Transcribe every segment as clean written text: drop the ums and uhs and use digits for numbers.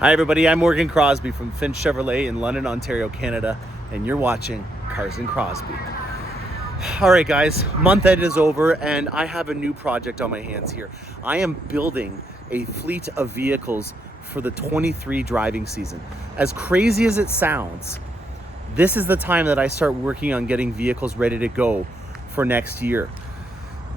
Hi everybody, I'm Morgan Crosbie from Finch Chevrolet in London, Ontario, Canada, and you're watching Cars and Crosby. All right guys, month end is over and I have a new project on my hands here. I am building a fleet of vehicles for the 23 driving season. As crazy as it sounds, this is the time that I start working on getting vehicles ready to go for next year.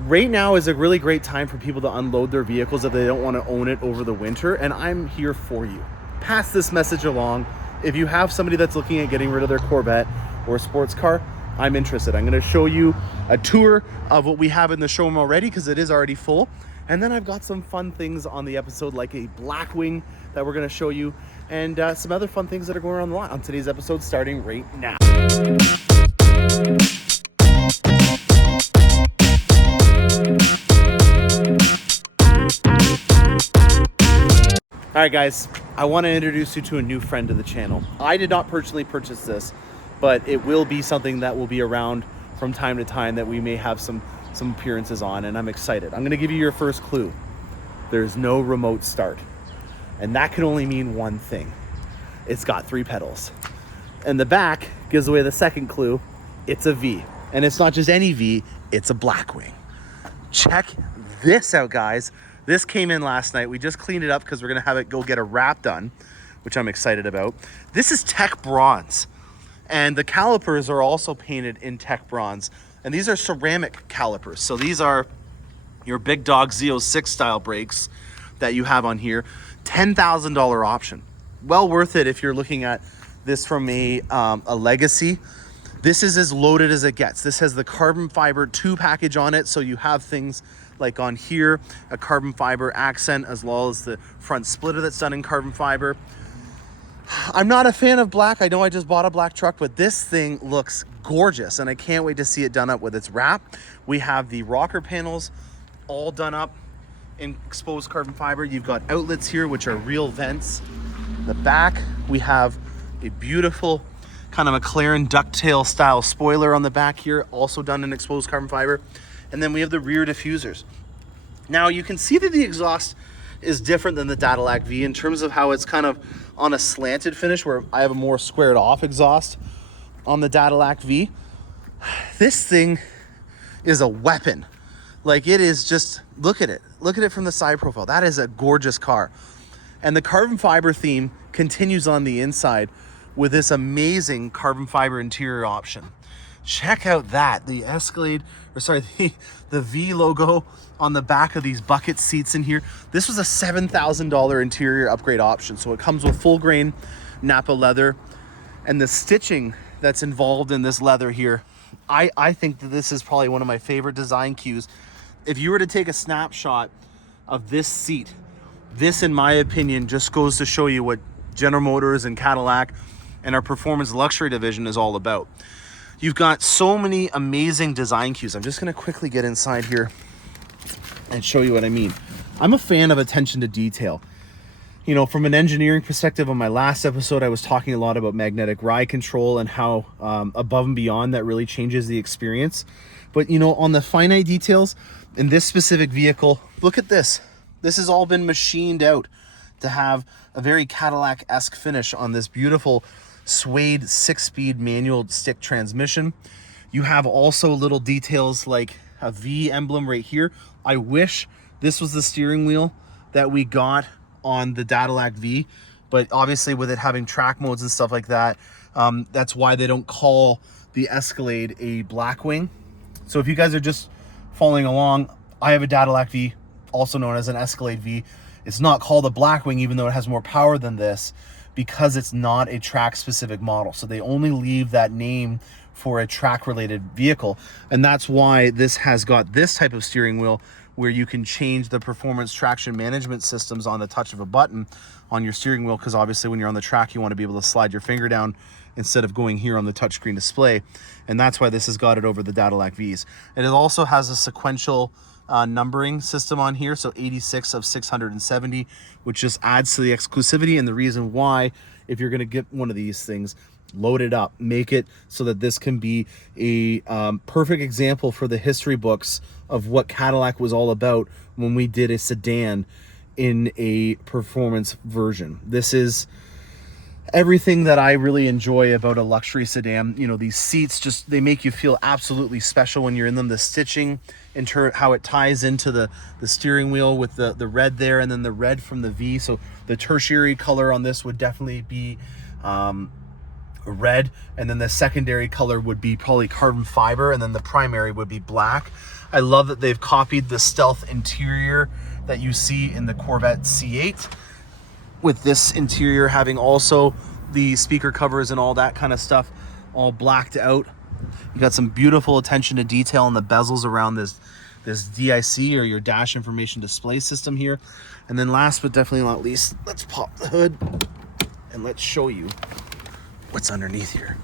Right now is a really great time for people to unload their vehicles if they don't want to own it over the winter, and I'm here for you. Pass this message along. If you have somebody that's looking at getting rid of their Corvette or sports car, I'm interested. I'm going to show you a tour of what we have in the showroom already because it is already full. And then I've got some fun things on the episode like a Blackwing that we're going to show you and some other fun things that are going on the line on today's episode starting right now. All right guys, I want to introduce you to a new friend of the channel. I did not personally purchase this, but it will be something that will be around from time to time that we may have some appearances on, and I'm excited. I'm going to give you your first clue. There's no remote start. And that can only mean one thing. It's got 3 pedals. And the back gives away the second clue. It's a V. And it's not just any V, it's a Blackwing. Check this out, guys. This came in last night. We just cleaned it up because we're going to have it go get a wrap done, which I'm excited about. This is Tech Bronze. And the calipers are also painted in Tech Bronze. And these are ceramic calipers. So these are your Big Dog Z06 style brakes that you have on here. $10,000 option. Well worth it if you're looking at this from a legacy. This is as loaded as it gets. This has the carbon fiber 2 package on it. So you have things like on here, a carbon fiber accent, as well as the front splitter that's done in carbon fiber. I'm not a fan of black. I know I just bought a black truck, but this thing looks gorgeous and I can't wait to see it done up with its wrap. We have the rocker panels all done up in exposed carbon fiber. You've got outlets here, which are real vents. The back, we have a beautiful kind of McLaren ducktail style spoiler on the back here, also done in exposed carbon fiber. And then we have the rear diffusers. Now you can see that the exhaust is different than the Cadillac V in terms of how it's kind of on a slanted finish, where I have a more squared off exhaust on the Cadillac V. This thing is a weapon. Like, it is just, look at it. Look at it from the side profile. That is a gorgeous car. And the carbon fiber theme continues on the inside with this amazing carbon fiber interior option. Check out that, the Escalade, or sorry, the V logo on the back of these bucket seats in here. This was a $7,000 interior upgrade option. So it comes with full grain Napa leather, and the stitching that's involved in this leather here. I think that this is probably one of my favorite design cues. If you were to take a snapshot of this seat, this, in my opinion, just goes to show you what General Motors and Cadillac and our performance luxury division is all about. You've got so many amazing design cues. I'm just going to quickly get inside here and show you what I mean. I'm a fan of attention to detail. You know, from an engineering perspective, on my last episode, I was talking a lot about magnetic ride control and how above and beyond that really changes the experience. But, you know, on the finite details in this specific vehicle, look at this. This has all been machined out to have a very Cadillac-esque finish on this beautiful suede 6-speed manual stick transmission. You have also little details like a V emblem right here. I wish this was the steering wheel that we got on the Cadillac V, but obviously with it having track modes and stuff like that, that's why they don't call the Escalade a Blackwing. So if you guys are just following along, I have a Cadillac V, also known as an Escalade V. It's not called a Blackwing, even though it has more power than this, because it's not a track specific model. So they only leave that name for a track related vehicle. And that's why this has got this type of steering wheel where you can change the performance traction management systems on the touch of a button on your steering wheel. Because obviously when you're on the track, you want to be able to slide your finger down instead of going here on the touchscreen display. And that's why this has got it over the Cadillac Vs. And it also has a sequential numbering system on here, so 86 of 670, which just adds to the exclusivity and the reason why, if you're going to get one of these things, load it up, make it so that this can be a perfect example for the history books of what Cadillac was all about when we did a sedan in a performance version. This is everything that I really enjoy about a luxury sedan. You know, these seats, just, they make you feel absolutely special when you're in them. The stitching, how it ties into the steering wheel with the red there, and then the red from the V. So the tertiary color on this would definitely be red, and then the secondary color would be probably carbon fiber, and then the primary would be black. I love that they've copied the stealth interior that you see in the Corvette C8, with this interior having also the speaker covers and all that kind of stuff all blacked out. You got some beautiful attention to detail on the bezels around this DIC, or your dash information display system here. And then last but definitely not least, let's pop the hood and let's show you what's underneath here.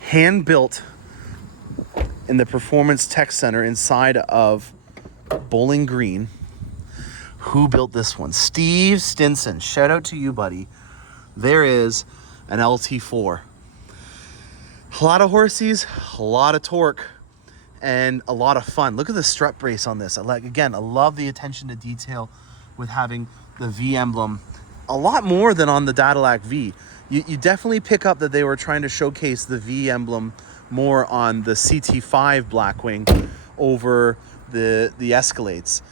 Hand built in the Performance Tech Center inside of Bowling Green. Who built this one? Steve Stinson. Shout out to you, buddy. There is an LT4. A lot of horsies, a lot of torque, and a lot of fun. Look at the strut brace on this. I love the attention to detail with having the V emblem. A lot more than on the Cadillac V. You definitely pick up that they were trying to showcase the V emblem more on the CT5 Blackwing over the Escalades.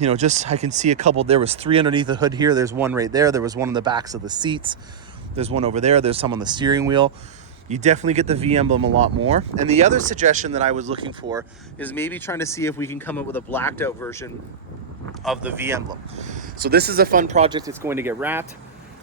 You know, just, I can see a couple. There was 3 underneath the hood here. There's one right there. There was one on the backs of the seats. There's one over there. There's some on the steering wheel. You definitely get the V emblem a lot more. And the other suggestion that I was looking for is maybe trying to see if we can come up with a blacked out version of the V emblem. So this is a fun project. It's going to get wrapped.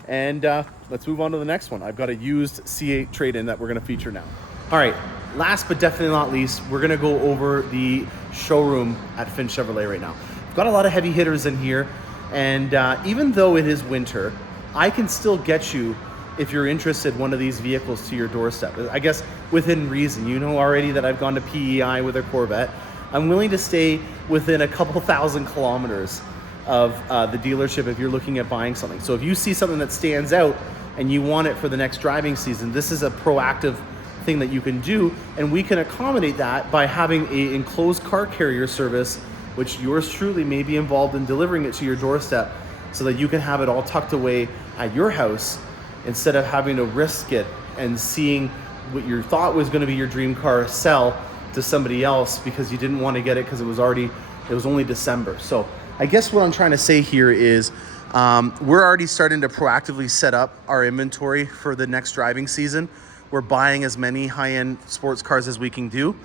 And let's move on to the next one. I've got a used C8 trade-in that we're going to feature now. All right, last but definitely not least, we're going to go over the showroom at Finch Chevrolet right now. I've got a lot of heavy hitters in here, and even though it is winter, I can still get you, if you're interested, one of these vehicles to your doorstep. I guess within reason. You know already that I've gone to PEI with a Corvette. I'm willing to stay within a couple thousand kilometers of the dealership if you're looking at buying something. So if you see something that stands out and you want it for the next driving season, this is a proactive thing that you can do, and we can accommodate that by having a enclosed car carrier service, which yours truly may be involved in delivering it to your doorstep, so that you can have it all tucked away at your house instead of having to risk it and seeing what you thought was going to be your dream car sell to somebody else because you didn't want to get it because it was only December. So I guess what I'm trying to say here is we're already starting to proactively set up our inventory for the next driving season. We're buying as many high-end sports cars as we can do,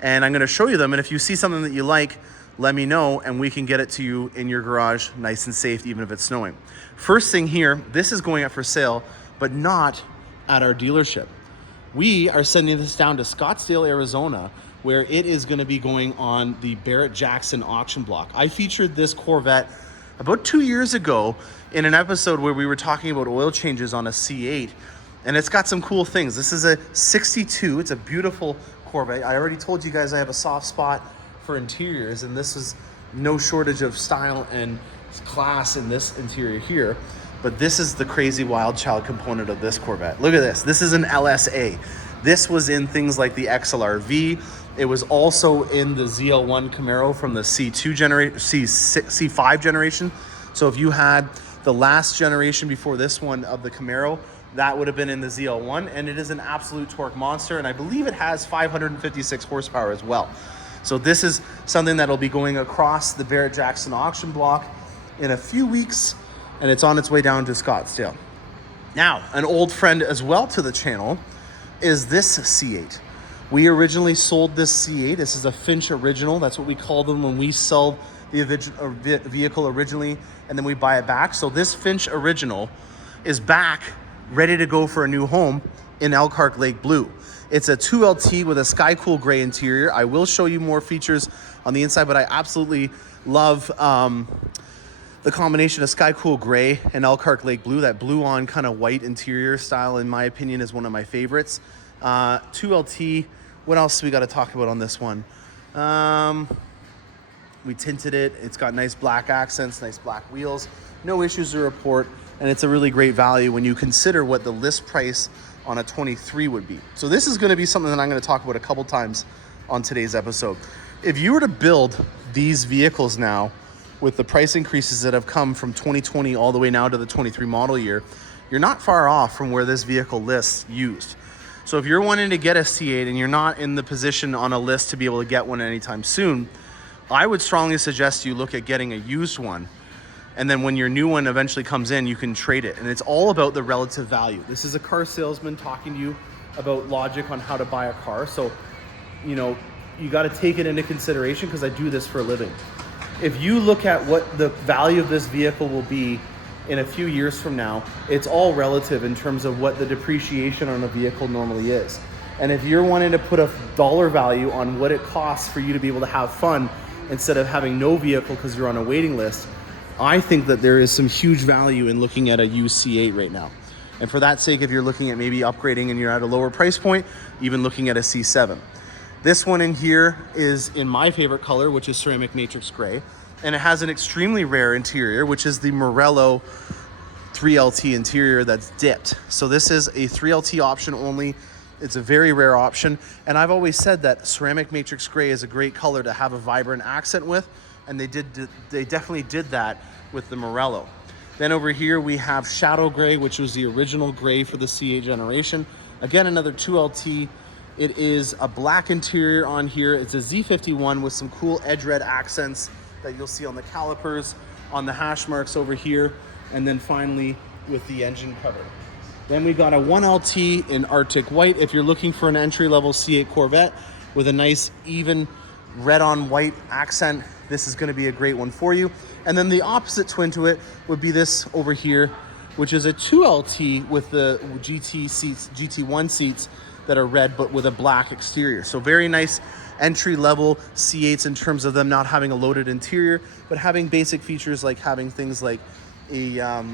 and I'm going to show you them. And if you see something that you like, let me know, and we can get it to you in your garage nice and safe, even if it's snowing. First thing here, this is going up for sale, but not at our dealership. We are sending this down to Scottsdale, Arizona, where it is going to be going on the Barrett-Jackson auction block. I featured this Corvette about 2 years ago in an episode where we were talking about oil changes on a C8, and it's got some cool things. This is a 62. It's a beautiful Corvette. I already told you guys I have a soft spot for interiors, and this is no shortage of style and class in this interior here. But this is the crazy wild child component of this Corvette. Look at this. This is an LSA. This was in things like the XLR-V. It was also in the ZL1 Camaro from the C5 generation. So if you had the last generation before this one of the Camaro, that would have been in the ZL1, and it is an absolute torque monster, and I believe it has 556 horsepower as well. So this is something that'll be going across the Barrett-Jackson auction block in a few weeks, and it's on its way down to Scottsdale. Now, an old friend as well to the channel is this C8. We originally sold this C8. This is a Finch original. That's what we call them when we sell the vehicle originally, and then we buy it back. So this Finch original is back, ready to go for a new home in Elkhart Lake Blue. It's a 2LT with a sky cool gray interior. I will show you more features on the inside, but I absolutely love the combination of sky cool gray and Elkhart Lake Blue. That blue on kind of white interior style, in my opinion, is one of my favorites. 2LT, what else we got to talk about on this one? We tinted it. It's got nice black accents, nice black wheels. No issues to report. And it's a really great value when you consider what the list price on a 23 would be. So this is going to be something that I'm going to talk about a couple times on today's episode. If you were to build these vehicles now with the price increases that have come from 2020 all the way now to the 23 model year, you're not far off from where this vehicle lists used. So if you're wanting to get a C8 and you're not in the position on a list to be able to get one anytime soon, I would strongly suggest you look at getting a used one. And then when your new one eventually comes in, you can trade it. And it's all about the relative value. This is a car salesman talking to you about logic on how to buy a car. So, you know, you got to take it into consideration, because I do this for a living. If you look at what the value of this vehicle will be in a few years from now, it's all relative in terms of what the depreciation on a vehicle normally is. And if you're wanting to put a dollar value on what it costs for you to be able to have fun instead of having no vehicle because you're on a waiting list, I think that there is some huge value in looking at a used C8 right now. And for that sake, if you're looking at maybe upgrading and you're at a lower price point, even looking at a C7. This one in here is in my favorite color, which is ceramic matrix gray. And it has an extremely rare interior, which is the Morello 3LT interior that's dipped. So this is a 3LT option only. It's a very rare option. And I've always said that ceramic matrix gray is a great color to have a vibrant accent with. And they definitely did that with the Morello. Then over here we have shadow gray, which was the original gray for the C8 generation. Again, another 2LT. It is a black interior on here. It's a Z51 with some cool edge red accents that you'll see on the calipers, on the hash marks over here, and then finally with the engine cover. Then we got a 1LT in Arctic white. If you're looking for an entry-level C8 Corvette with a nice even red on white accent, this is going to be a great one for you. And then the opposite twin to it would be this over here, which is a 2LT with the GT seats, GT1 seats that are red but with a black exterior. So very nice entry-level C8s in terms of them not having a loaded interior, but having basic features like having things like a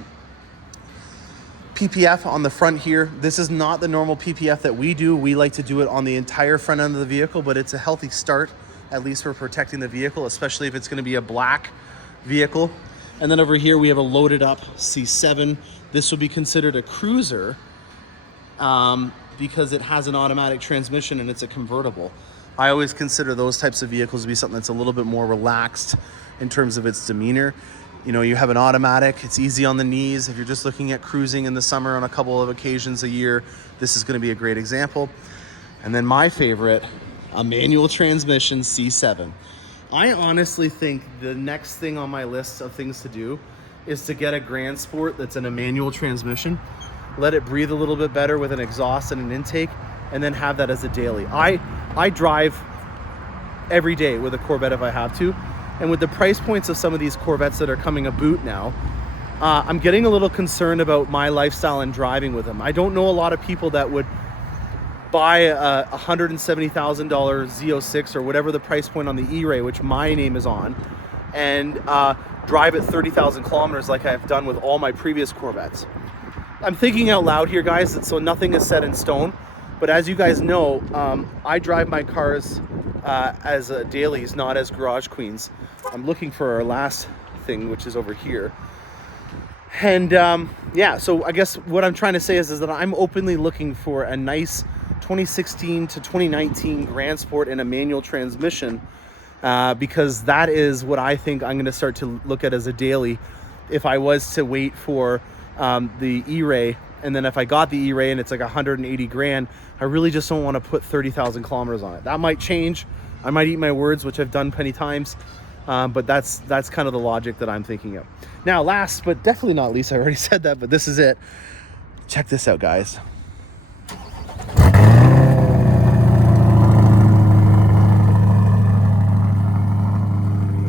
PPF on the front here. This is not the normal PPF that we do. We like to do it on the entire front end of the vehicle, but it's a healthy start, at least for protecting the vehicle, especially if it's going to be a black vehicle. And then over here we have a loaded up C7. This would be considered a cruiser because it has an automatic transmission and it's a convertible. I always consider those types of vehicles to be something that's a little bit more relaxed in terms of its demeanor. You know, you have an automatic, it's easy on the knees. If you're just looking at cruising in the summer on a couple of occasions a year, this is going to be a great example. And then my favorite, a manual transmission C7. I honestly think the next thing on my list of things to do is to get a Grand Sport that's in a manual transmission, let it breathe a little bit better with an exhaust and an intake, and then have that as a daily. I drive every day with a Corvette if I have to, and with the price points of some of these Corvettes that are coming a boot now, I'm getting a little concerned about my lifestyle and driving with them. I don't know a lot of people that would buy a $170,000 Z06 or whatever the price point on the E-Ray, which my name is on, and drive at 30,000 kilometers like I've done with all my previous Corvettes. I'm thinking out loud here, guys, so nothing is set in stone. But as you guys know, I drive my cars as dailies, not as garage queens. I'm looking for our last thing, which is over here. And yeah, so I guess what I'm trying to say is that I'm openly looking for a nice 2016 to 2019 Grand Sport in a manual transmission, because that is what I think I'm going to start to look at as a daily if I was to wait for the E-Ray. And then if I got the E-Ray and it's like 180 grand, I really just don't want to put 30,000 kilometers on it. That might change. I might eat my words, which I've done many times. But that's kind of the logic that I'm thinking of. Now, last but definitely not least, I already said that, but this is it. Check this out, guys.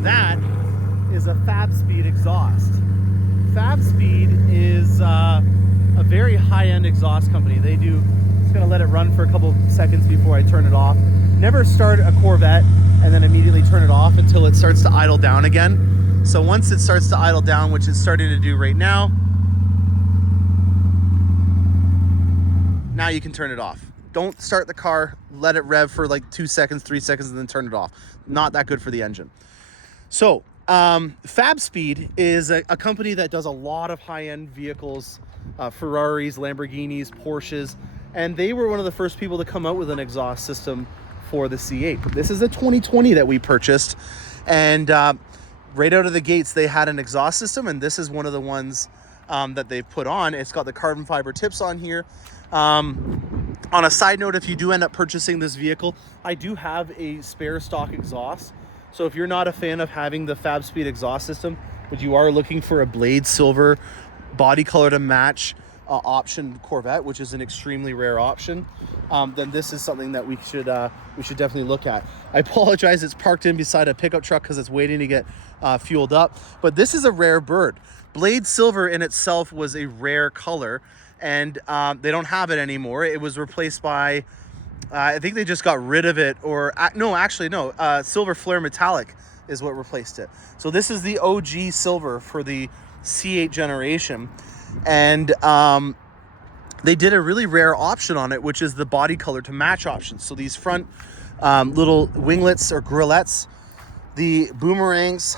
That is a Fabspeed exhaust. Fabspeed is a very high-end exhaust company. They do, just gonna let it run for a couple seconds before I turn it off. Never start a Corvette and then immediately turn it off until it starts to idle down again. So once it starts to idle down, which it's starting to do right now you can turn it off. Don't start the car, let it rev for like 2 seconds, 3 seconds, and then turn it off. Not that good for the engine. So Fabspeed is a company that does a lot of high-end vehicles, Ferraris, Lamborghinis, Porsches, and they were one of the first people to come out with an exhaust system for the C8. This is a 2020 that we purchased, and right out of the gates, they had an exhaust system, and this is one of the ones that they've put on. It's got the carbon fiber tips on here. On a side note, if you do end up purchasing this vehicle, I do have a spare stock exhaust. So if you're not a fan of having the Fabspeed exhaust system, but you are looking for a blade silver body color to match option Corvette, which is an extremely rare option, then this is something that we should definitely look at. I apologize, it's parked in beside a pickup truck because it's waiting to get fueled up, but this is a rare bird. Blade silver in itself was a rare color, and they don't have it anymore. It was replaced by I think they just got rid of it, or no, actually no, silver flare metallic is what replaced it. So this is the OG silver for the C8 generation, and they did a really rare option on it, which is the body color to match option. So these front little winglets or grillettes, the boomerangs,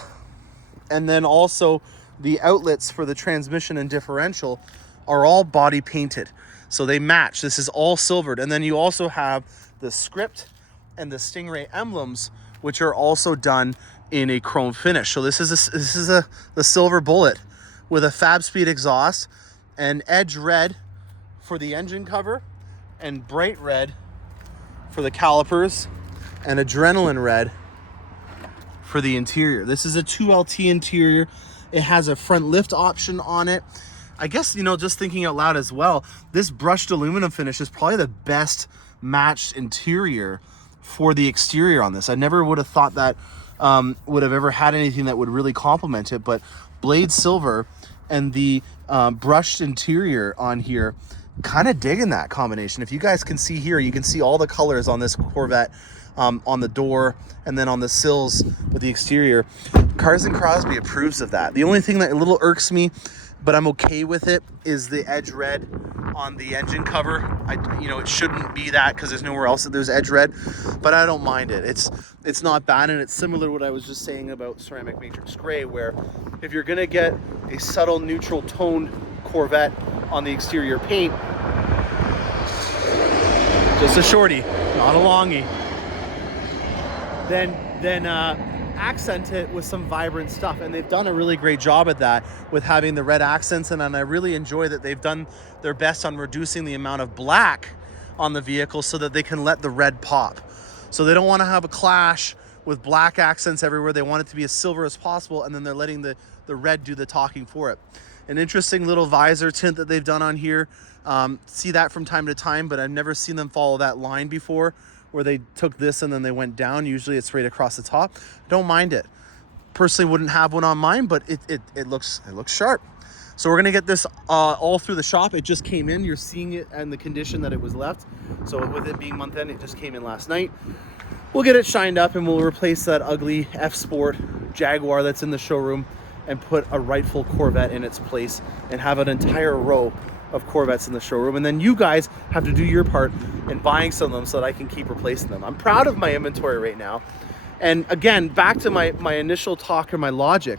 and then also the outlets for the transmission and differential are all body painted. So they match. This is all silvered. And then you also have the script and the Stingray emblems, which are also done in a chrome finish. So this is the silver bullet with a Fabspeed exhaust, and edge red for the engine cover, and bright red for the calipers, and adrenaline red for the interior. This is a 2LT interior. It has a front lift option on it. I guess, you know, just thinking out loud as well, this brushed aluminum finish is probably the best matched interior for the exterior on this. I never would have thought that would have ever had anything that would really complement it, but blade silver and the brushed interior on here, kind of digging that combination. If you guys can see here, you can see all the colors on this Corvette, on the door and then on the sills with the exterior. Cars and Crosby approves of that. The only thing that a little irks me, but I'm okay with it, is the edge red on the engine cover. You know, it shouldn't be that because there's nowhere else that there's edge red, but I don't mind it. It's not bad, and it's similar to what I was just saying about ceramic matrix gray, where if you're gonna get a subtle neutral toned Corvette on the exterior paint, just a shorty, not a longie, then accent it with some vibrant stuff. And they've done a really great job at that with having the red accents, and I really enjoy that they've done their best on reducing the amount of black on the vehicle so that they can let the red pop. So they don't want to have a clash with black accents everywhere. They want it to be as silver as possible, and then they're letting the red do the talking for it. An interesting little visor tint that they've done on here. See that from time to time, but I've never seen them follow that line before, where they took this and then they went down. Usually it's right across the top. Don't mind it. Personally wouldn't have one on mine, but it looks sharp. So we're gonna get this all through the shop. It just came in. You're seeing it and the condition that it was left. So with it being month end, it just came in last night. We'll get it shined up and we'll replace that ugly F Sport Jaguar that's in the showroom and put a rightful Corvette in its place and have an entire row of Corvettes in the showroom. And then you guys have to do your part in buying some of them so that I can keep replacing them. I'm proud of my inventory right now. And again, back to my initial talk or my logic,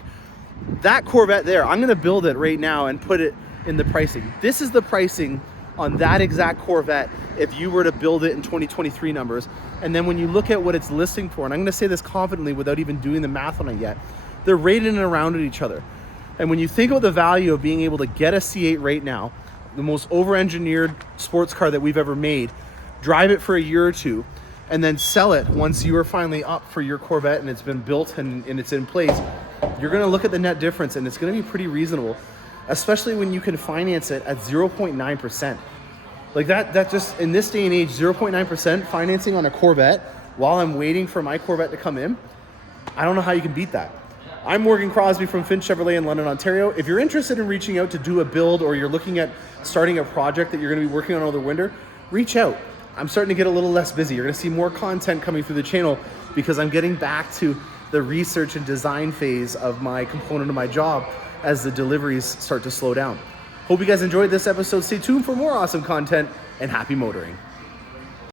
that Corvette there, I'm gonna build it right now and put it in the pricing. This is the pricing on that exact Corvette if you were to build it in 2023 numbers. And then when you look at what it's listing for, and I'm gonna say this confidently without even doing the math on it yet, they're rated and around at each other. And when you think about the value of being able to get a C8 right now, the most over-engineered sports car that we've ever made, drive it for a year or two, and then sell it once you are finally up for your Corvette and it's been built and it's in place, you're gonna look at the net difference and it's gonna be pretty reasonable, especially when you can finance it at 0.9%. Like that just, in this day and age, 0.9% financing on a Corvette while I'm waiting for my Corvette to come in, I don't know how you can beat that. I'm Morgan Crosbie from Finch Chevrolet in London, Ontario. If you're interested in reaching out to do a build, or you're looking at starting a project that you're gonna be working on over the winter, reach out. I'm starting to get a little less busy. You're gonna see more content coming through the channel because I'm getting back to the research and design phase of my component of my job as the deliveries start to slow down. Hope you guys enjoyed this episode. Stay tuned for more awesome content, and happy motoring.